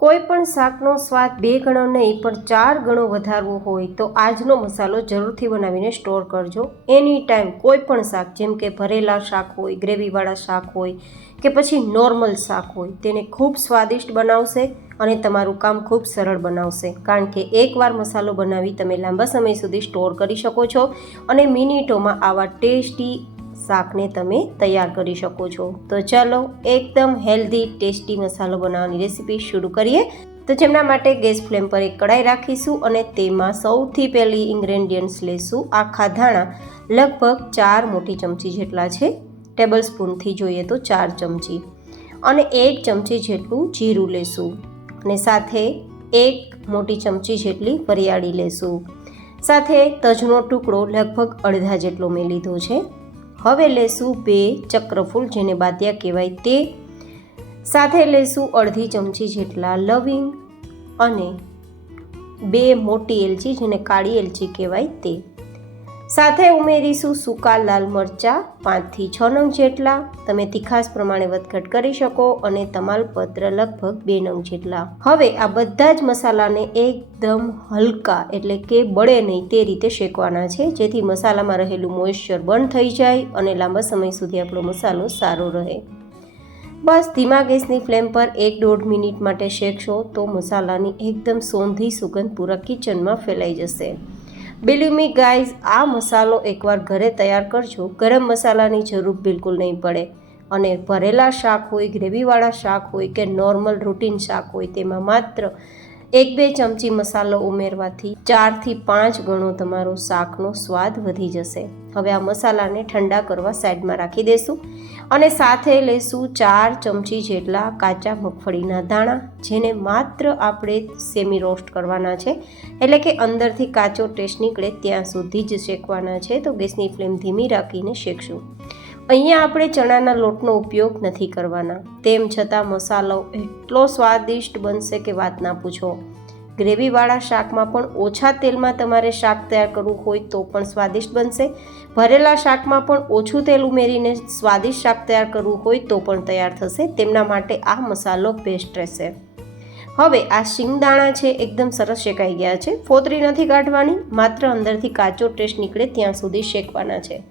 કોઈ પણ શાકનો સ્વાદ 2 ગણો નહીં પણ 4 ગણો વધારવો હોય તો આજનો મસાલો જરૂરથી બનાવીને સ્ટોર કરજો. એની ટાઈમ કોઈ પણ શાક, જેમ કે ભરેલા શાક હોય, ગ્રેવીવાળા શાક હોય કે પછી નોર્મલ શાક હોય, તેને ખૂબ સ્વાદિષ્ટ બનાવશે અને તમારું કામ ખૂબ સરળ બનાવશે. કારણ કે એકવાર મસાલો બનાવી તમે લાંબા સમય સુધી સ્ટોર કરી શકો છો અને મિનિટોમાં આવા ટેસ્ટી શાકને તમે તૈયાર કરી શકો છો. તો ચાલો એકદમ હેલ્ધી ટેસ્ટી મસાલો બનાવવાની રેસીપી શરૂ કરીએ. તો જેમના માટે ગેસ ફ્લેમ પર એક કડાઈ રાખીશું અને તેમાં સૌથી પહેલી ઇન્ગ્રેડિયન્ટ્સ લેશું આખા ધાણા, લગભગ 4 મોટી ચમચી જેટલા છે. ટેબલ સ્પૂનથી જોઈએ તો 4 ચમચી, અને 1 ચમચી જેટલું જીરું લેશું અને સાથે 1 મોટી ચમચી જેટલી વરિયાળી લેશું. સાથે તજનો ટુકડો લગભગ અડધા જેટલો મેં લીધો છે. હવે લેશું 2 ચક્રફૂલ, જેને બાદિયા કહેવાય તે. સાથે લેશું અડધી ચમચી જેટલા લવિંગ અને 2 મોટી એલચી, જેને કાળી એલચી કહેવાય તે. સાથે ઉમેરીશું સૂકા લાલ મરચાં 5 થી 6 નંગ જેટલા. તમે તીખાસ પ્રમાણે વધઘટ કરી શકો. અને તમાલપત્ર લગભગ 2 નંગ જેટલા. હવે આ બધા જ મસાલાને એકદમ હલકા, એટલે કે બળે નહીં તે રીતે શેકવાના છે, જેથી મસાલામાં રહેલું મોઇશ્ચર બંધ થઈ જાય અને લાંબા સમય સુધી આપણો મસાલો સારો રહે. બસ ધીમા ગેસની ફ્લેમ પર 1-1.5 મિનિટ માટે શેકશો તો મસાલાની એકદમ સોંધી સુગંધ પૂરા કિચનમાં ફેલાઈ જશે. બિલીવ મી ગાઈઝ, આ મસાલો એકવાર ઘરે તૈયાર કરજો, ગરમ મસાલાની જરૂર બિલકુલ નહીં પડે. અને ભરેલા શાક હોય, ગ્રેવીવાળા શાક હોય કે નોર્મલ રૂટીન શાક હોય, તેમાં માત્ર 1-2 ચમચી મસાલો ઉમેરવાથી 4 થી 5 ગણો તમારો શાકનો સ્વાદ વધી જશે. હવે આ મસાલાને ઠંડા કરવા સાઈડમાં રાખી દેશું અને સાથે લઈશું 4 ચમચી જેટલા કાચા મગફળીના દાણા, જેને માત્ર આપણે સેમી રોસ્ટ કરવાના છે, એટલે કે અંદરથી કાચો ટેસ્ટ નીકળે ત્યાં સુધી જ શેકવાના છે. તો ગેસની ફ્લેમ ધીમી રાખીને શેકશું. અહીંયા આપણે ચણાના લોટનો ઉપયોગ નથી કરવાના, તેમ છતાં મસાલો એટલો સ્વાદિષ્ટ બનશે કે વાત ના પૂછો. ગ્રેવીવાળા શાકમાં પણ ઓછા તેલમાં તમારે શાક તૈયાર કરવું હોય તો પણ સ્વાદિષ્ટ બનશે. ભરેલા શાકમાં પણ ઓછું તેલ ઉમેરીને સ્વાદિષ્ટ શાક તૈયાર કરવું હોય તો પણ તૈયાર થશે. તેમના માટે આ મસાલો બેસ્ટ રહેશે. હવે આ શિંગદાણા છે એકદમ સરસ શેકાઈ ગયા છે. ફોતરી નથી કાઢવાની, માત્ર અંદરથી કાચો ટેસ્ટ નીકળે ત્યાં સુધી શેકવાના છે.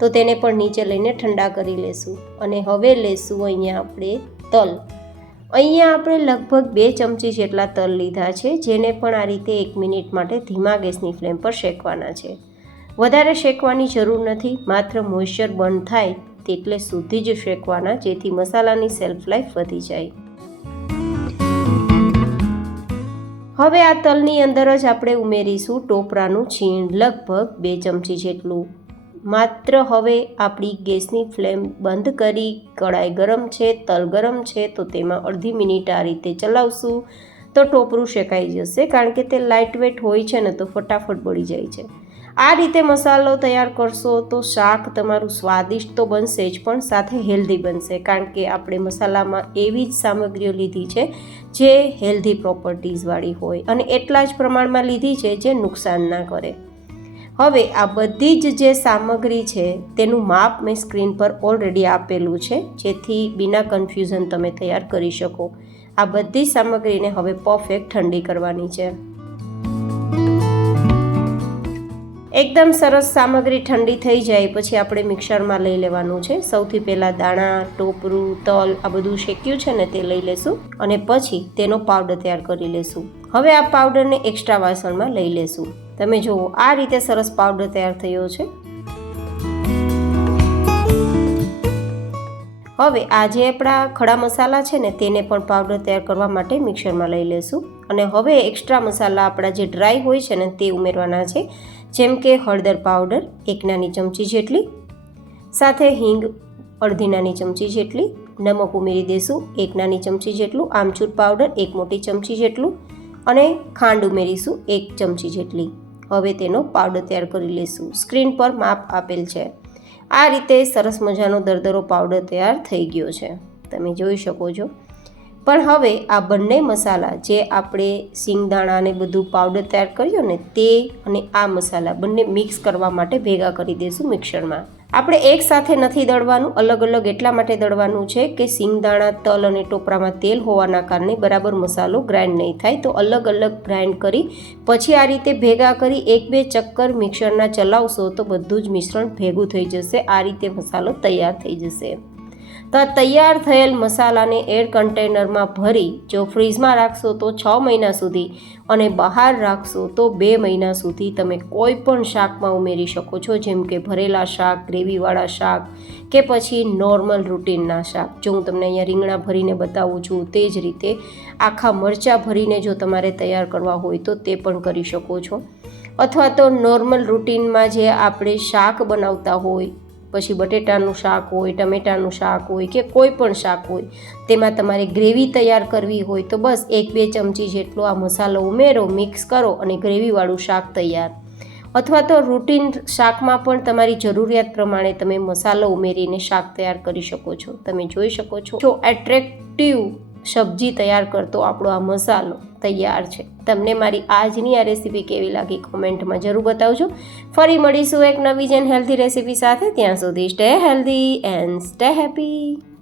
તો તેને પણ નીચે લઈને ઠંડા કરી લેશું. અને હવે લેશું અહીંયા આપણે તલ. અહીંયા આપણે લગભગ 2 ચમચી જેટલા તલ લીધા છે, જેને પણ આ રીતે 1 મિનિટ માટે ધીમા ગેસની ફ્લેમ પર શેકવાના છે. વધારે શેકવાની જરૂર નથી, માત્ર મોઇશ્ચર બંધ થાય તેટલે સુધી જ શેકવાના, જેથી મસાલાની સેલ્ફ લાઈફ વધી જાય. હવે આ તલની અંદર જ આપણે ઉમેરીશું ટોપરાનું છીણ, લગભગ 2 ચમચી જેટલું. માત્ર હવે આપણી ગેસની ફ્લેમ બંધ કરી, કડાઈ ગરમ છે, તલ ગરમ છે, તો તેમાં અડધી મિનિટ આ રીતે ચલાવશું તો ટોપરું શેકાઈ જશે. કારણ કે તે લાઇટ વેટ હોય છે ને, તો ફટાફટ બળી જાય છે. આ રીતે મસાલો તૈયાર કરશો તો શાક તમારું સ્વાદિષ્ટ તો બનશે જ, પણ સાથે હેલ્ધી બનશે. કારણ કે આપણે મસાલામાં એવી જ સામગ્રીઓ લીધી છે જે હેલ્ધી પ્રોપર્ટીઝવાળી હોય અને એટલા જ પ્રમાણમાં લીધી છે જે નુકસાન ના કરે. હવે આ બધી જ જે સામગ્રી છે તેનું માપ મેં સ્ક્રીન પર ઓલરેડી આપેલું છે, જેથી બિના કન્ફ્યુઝન તમે તૈયાર કરી શકો. આ બધી સામગ્રીને હવે પરફેક્ટ ઠંડી કરવાની છે. એકદમ સરસ સામગ્રી ઠંડી થઈ જાય પછી આપણે મિક્સરમાં લઈ લેવાનું છે. સૌથી પહેલાં દાણા, ટોપરું, તલ આ બધું શેક્યું છે ને તે લઈ લેશું અને પછી તેનો પાવડર તૈયાર કરી લેશું. હવે આ પાવડરને એક્સ્ટ્રા વાસણમાં લઈ લેશું. તમે જુઓ આ રીતે સરસ પાવડર તૈયાર થયો છે. હવે આ જે આપણા ખડા મસાલા છે ને તેને પણ પાવડર તૈયાર કરવા માટે મિક્સરમાં લઈ લેશું. અને હવે એક્સ્ટ્રા મસાલા આપણા જે ડ્રાય હોય છે ને તે ઉમેરવાના છે, જેમ કે હળદર પાવડર 1 નાની ચમચી જેટલી, સાથે હિંગ અડધી નાની ચમચી જેટલી, નમક ઉમેરી દઈશું 1 નાની ચમચી જેટલું, આમચૂર પાવડર 1 મોટી ચમચી જેટલું અને ખાંડ ઉમેરીશું 1 ચમચી જેટલી. હવે તેનો પાવડર તૈયાર કરી લઈશું. સ્ક્રીન પર માપ આપેલ છે. આ રીતે સરસ મજાનો દરદરો પાવડર તૈયાર થઈ ગયો છે, તમે જોઈ શકો છો. પણ હવે આ બંને મસાલા જે આપણે સિંગદાણાને બધું પાવડર તૈયાર કર્યો ને તે અને આ મસાલા બંને મિક્સ કરવા માટે ભેગા કરી દઈશું મિક્સરમાં. આપણે એક સાથે નથી દળવાનું, અલગ અલગ એટલા માટે દળવાનું છે કે સિંગદાણા, તલ અને ટોપરામાં તેલ હોવાના કારણે બરાબર મસાલો ગ્રાઇન્ડ નહીં થાય. તો અલગ અલગ ગ્રાઇન્ડ કરી પછી આ રીતે ભેગા કરી 1-2 ચક્કર મિક્સરના ચલાવશો તો બધું જ મિશ્રણ ભેગું થઈ જશે. આ રીતે મસાલો તૈયાર થઈ જશે. તો તૈયાર થયેલ મસાલાને એર કન્ટેનરમાં ભરી જો ફ્રીજમાં રાખશો તો 6 મહિના સુધી અને બહાર રાખશો તો 2 મહિના સુધી તમે કોઈ પણ શાકમાં ઉમેરી શકો છો, જેમ કે ભરેલા શાક, ગ્રેવીવાળા શાક કે પછી નોર્મલ રૂટીનના શાક. જો હું તમને અહીંયા રીંગણા ભરીને બતાવું છું તે જ રીતે આખા મરચાં ભરીને જો તમારે તૈયાર કરવા હોય તો તે પણ કરી શકો છો. અથવા તો નોર્મલ રૂટીનમાં જે આપણે શાક બનાવતા હોય, પછી બટેટાનું શાક હોય, ટમેટાનું શાક હોય કે કોઈ પણ શાક હોય, તેમાં તમારે ગ્રેવી તૈયાર કરવી હોય તો બસ 1-2 ચમચી જેટલો આ મસાલો ઉમેરો, મિક્સ કરો અને ગ્રેવીવાળું શાક તૈયાર. અથવા તો રૂટીન શાકમાં પણ તમારી જરૂરિયાત પ્રમાણે તમે મસાલો ઉમેરીને શાક તૈયાર કરી શકો છો. તમે જોઈ શકો છો એટ્રેક્ટિવ સબ્જી તૈયાર કરતો આપણો આ મસાલો તૈયાર છે. તમને મારી આજની આ રેસીપી કેવી લાગી કોમેન્ટમાં જરૂર બતાવજો. ફરી મળીશું એક નવી જ હેલ્ધી રેસીપી સાથે. ત્યાં સુધી stay healthy and stay happy.